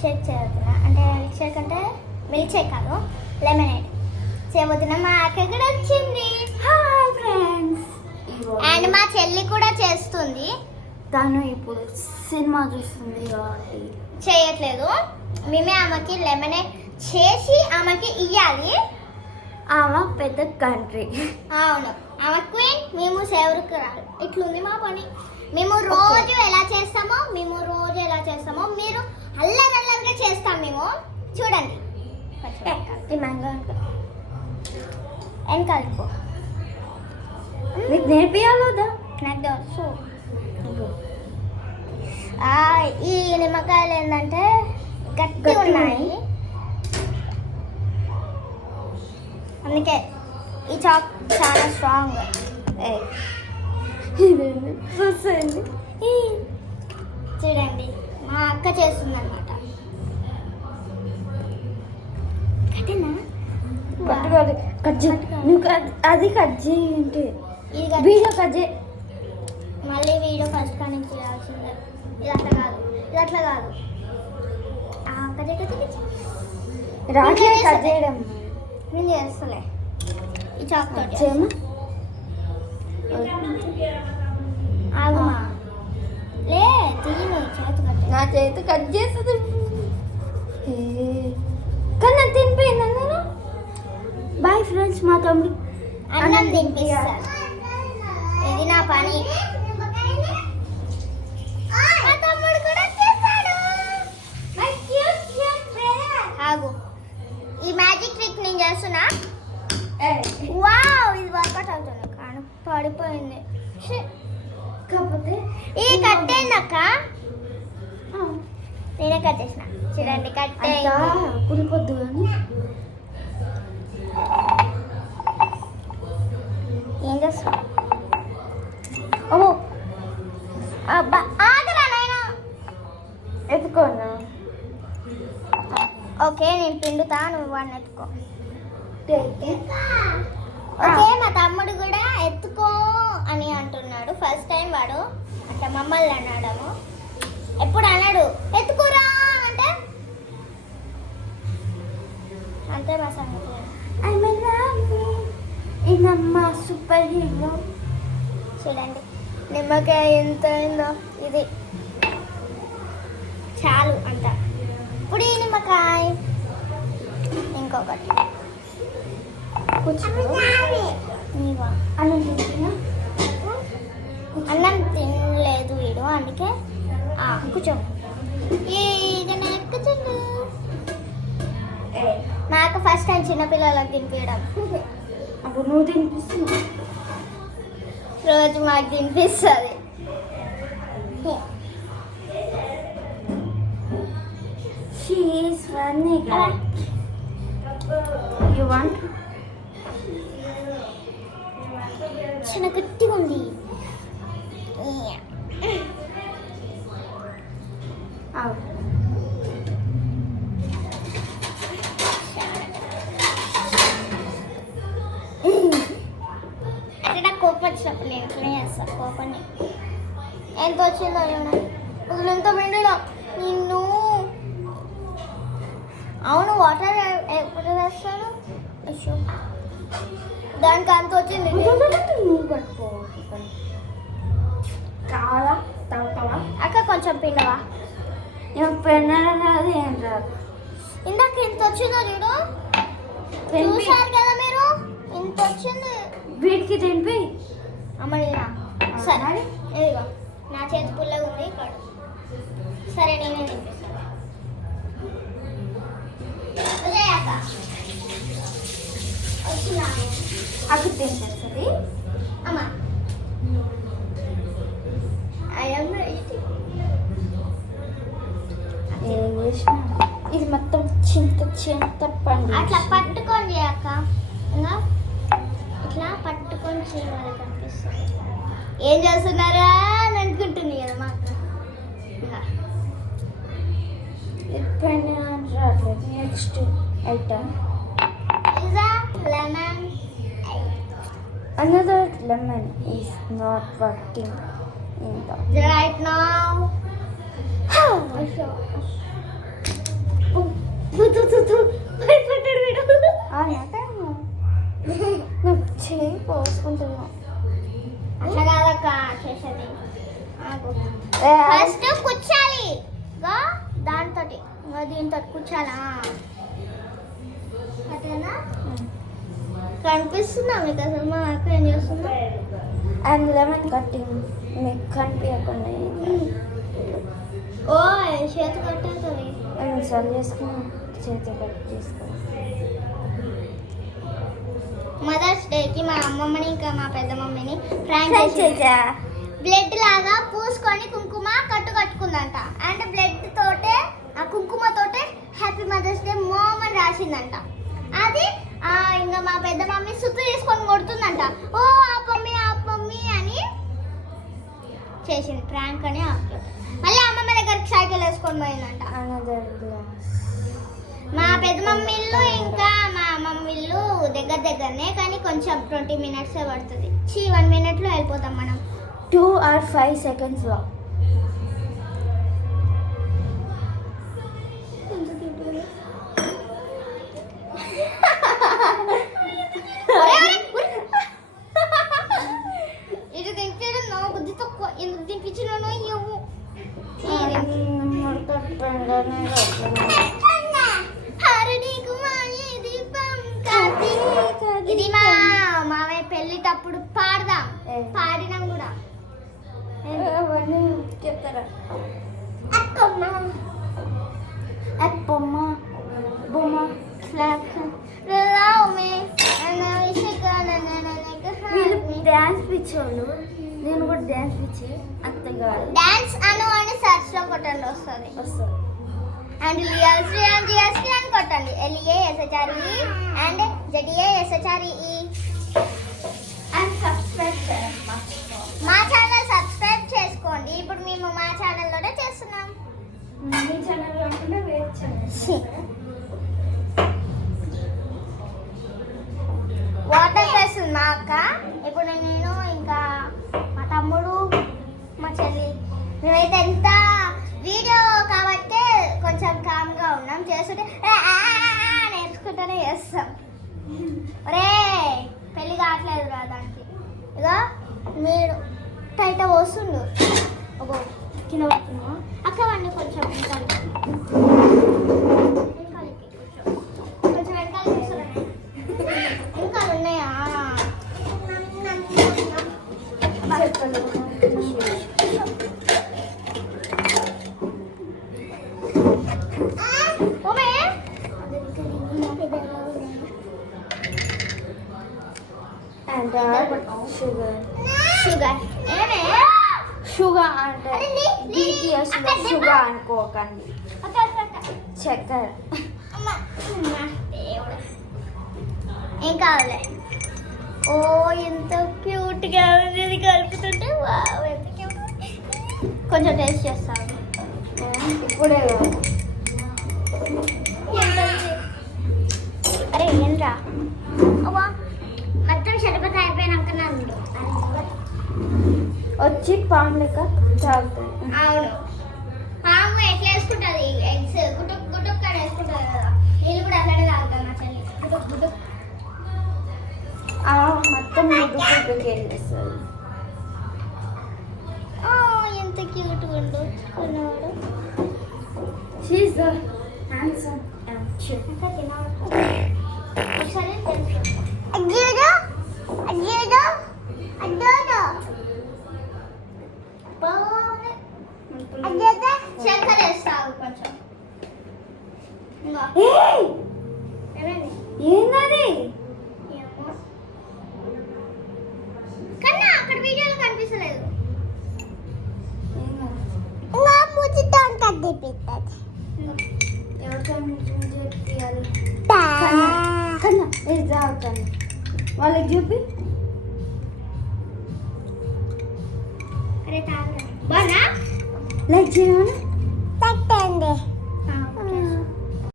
షేక్ చేయబోతున్నా. అంటే milk shake అంటే milk shake కాదు, లెమనేడ్ చేయబోతున్నా. మా అక్క కూడా వచ్చింది. Hi friends. అండ్ మా చెల్లి కూడా చేస్తుంది. తను ఇప్పుడు సినిమా చూస్తుంది కాబట్టి చేయట్లేదు. మేమే ఆమెకి లెమనేడ్ చేసి ఆమెకి ఇవ్వాలి. ఆమె పెద్ద కంట్రీ. అవును, ఆమె క్వీన్, మేము సేవకురాలు. ఇట్లుంది మా పని. మేము రోజు ఎలా చేస్తామో మీరు అల్లరల్లరిగా చేస్తాం మేము. చూడండి వెనకాలిపో. నీకు నేర్పియాలదా? నాకు తెలుసు. ఈ నిమ్మకాయలు ఏంటంటే గట్టి ఉన్నాయి, అందుకే ఈ చాక్ చాలా స్ట్రాంగ్. చూడండి మా అక్క చేస్తుంది అనమాట. కట్టేనా? కట్ చేయి. నువ్వు అది కట్ చేయంటే ఇది వీడియో కట్ చేయి. మళ్ళీ వీడియో ఫస్ట్ కానీ చేయాల్సిందే. ఇది అట్లా కాదు. రాట్లే కట్ చేయడం. నేను చేస్తలే. ఈ చాక్ తోటి చేయమా? ఆగుమా. లే తీను చేతి కట్టే. నా చేతి కట్ చేస్తుంది కానీ నేను తినిపోయింది. నేను బాయ్ ఫ్రెండ్స్. మా తమ్ముడు అన్నం తినిపిస్తారు. ఇది నా పని. మా తమ్ముడు కూడా చేశాడు. ఆగు, ఈ మ్యాజిక్ ట్రిక్ నేను చేస్తున్నా. వావ్, ఇది వర్కౌట్ అవుతుంది కానీ పడిపోయింది. కాకపోతే ఈ కట్టేందక్క, నేనే కట్ చేసిన. చూడండి కట్టే. కులిపోద్దు కానీ ఏం చేస్తా? ఓ అబ్బా, ఆగరా నాయనా. ఎత్తుకోనా? ఓకే, నేను పిండుతా, నువ్వు వాడిని ఎత్తుకో. ఓకే, మా తమ్ముడు కూడా ఎత్తుకో అని అంటున్నాడు. ఫస్ట్ టైం వాడు అంటే మమ్మల్ని అన్నాడము. ఎప్పుడు అన్నాడు ఎత్తుకోరా అంటే అంతే మా సంగతి. ఇదమ్మా సూపర్ హీరో. చూడండి నిమ్మకాయ ఎంత అయిందో. ఇది చాలు అంట. ఇప్పుడు ఈ నిమ్మకాయ ఇంకొకటి. అన్నం తినలేదు వీడు, అందుకే కూర్చో. కూర్చోండి. నాకు ఫస్ట్ టైం చిన్నపిల్లలకు తినిపించడం. అప్పుడు నువ్వు తినిపిస్తుంది. రోజు మాకు తినిపిస్తుంది. She's funny guy. You want? చిన్న గట్టిగా ఉంది. అంటే నాకు కోపం వచ్చినప్పుడు నేను ఇట్లనే చేస్తాను. కోపాన్ని ఎంత వచ్చిందో ఎంత పిండిలో నిన్ను. అవును, వాటర్ ఎప్పుడు వేస్తాను? దానికి అంత వచ్చింది. నువ్వు పట్టుకో. కావాలా? తాగుతావా? అక్క కొంచెం పిండవా? ఏం పెన్నారా? రాదు, ఏం రాదు. ఇందాక ఇంత వచ్చిందో చూడు. చూసారు కదా మీరు, ఇంత వచ్చింది. వీటికి తినిపి అమ్మడిరా. సరే ఇదిగో నా చేతి పుల్లగా ఉంది ఇక్కడ. సరే నేనే తినిపిస్తాను. అక్కడ తినిపిస్తుంది అమ్మా. ఇది మొత్తం చింత పండు. అట్లా పట్టుకొని అక్క, ఇంకా ఇట్లా పట్టుకొని చేయాలి కనిపిస్తుంది. ఏం చేస్తున్నారా అని అనుకుంటుంది కదా మా అక్క. Next item lemon. Another lemon is not working in the right now. First కూర్చాలి దాంతో దీంతో కూర్చాలా అదేనా కనిపిస్తుందా మీకు అసలు మా అక్క ఏం చేస్తుందా అండ్ లెమన్ కట్టింగ్ మీకు కనిపించకుండా ఓ చేతి కట్టేస్తుంది ఎన్నిసార్లు చేసుకుని చేతి కట్ చేసుకోవాలి. మదర్స్ డేకి మా అమ్మమ్మని ఇంకా మా పెద్ద మమ్మీని ప్రాంక్ చేసి బ్లడ్ లాగా పూసుకొని కుంకుమ కట్టుకుందంట. అండ్ బ్లడ్ తోటే ఆ కుంకుమ తోటే హ్యాపీ మదర్స్ డే మామ్ అని రాసిందంట. అది ఇంకా మా పెద్ద మమ్మీ సుత్తు తీసుకొని కొడుతుందంట. ఓ ఆపమ్మి అని చేసింది ప్రాంక్ అని. మళ్ళీ అమ్మమ్మ దగ్గరికి సైకిల్ వేసుకొని పోయిందంట. మా పెద్ద మమ్మీళ్ళు ఇంకా మా మమ్మీళ్ళు దగ్గరనే కానీ కొంచెం 20 minutes పడుతుంది. 1 minute లో వెళ్ళిపోతాం మనం. 2 or 5 seconds లో. ఇది తింటే నా బుద్ధి తక్కువ ఎందుకు తినిపించినానో ఏమో. ఇది మా మామయ్య పెళ్ళిటప్పుడు పాడదాం. పాడినాం కూడా. చెప్తారా? బొమ్మ డ్యాన్స్ పిచ్చోళ్ళు. నేను కూడా డ్యాన్స్ పిచ్చి అంతగా డాన్స్ అని సర్చ్ లో కొట్టండి వస్తుంది. అండ్ లియాస్ట్రీ అని కొట్టండి. LEASHRE and ZEASHRE. And subscribe మా ఛానల్ సబ్స్క్రైబ్ చేసుకోండి. ఇప్పుడు మేము మా ఛానల్లోనే చేస్తున్నాం. మీ ఛానల్ కాకుండా వేరే ఛానల్. వాటర్ వేస్తుంది మా అక్క. ఇప్పుడు నేను ఇంకా మా తమ్ముడు మా చెల్లి మేమైతే ఎంత వీడియో కాబట్టి కొంచెం కామ్గా ఉన్నాం. చేస్తుంటే నేర్చుకుంటూనే చేస్తాం. ఒరే పెళ్ళి కావట్లేదు రా దానికి. ఇక మీరు టైట పోస్తుండు. ఒక కింద పడుతున్నా అక్క వాడిని కొంచెం వెనకాలకి కొంచెం వెనకాలకి వస్తున్నాయి. ఇంకా ఉన్నాయా? అండ్ షుగర్ ఏమే షుగర్ అంటే BTS లో షుగర్ అనుకోకండి, చక్కెర. ఏం కావాలి? ఓ ఎంత క్యూట్గా ఉంది ఇది కలుపుతుంటే. వావ్ ఎంత క్యూట్. కొంచెం టేస్ట్ చేస్తాను ఇప్పుడే అరే ఏంట్రా అవ్వా మొత్తం సరిపోతే అయిపోయినాక నన్ను వచ్చి పాము లెక్క తాగుతుంది. అవును పాము ఎట్లా వేసుకుంటుంది? ఎగ్స్ గుటుక్ గుటుక్ అని వేసుకుంటుంది కదా. నీళ్ళు కూడా అట్లానే తాగుతాను మా చెల్లి. గుటుక్ గుటుక్ మొత్తం గుడ్డుకి వెళ్ళేస్తుంది. ఎంత క్యూట్గా ఉండు కొన్నవాడు. She's the handsome and cute. ఒకసారి చక్కెర వేస్తావు కొంచెం. ఏంటది? కన్నా అక్కడ వీడియోలో కనిపిస్తలేదు. వాళ్ళకి చూపి. అరే తాగరా బాగా లైక్ చేయమని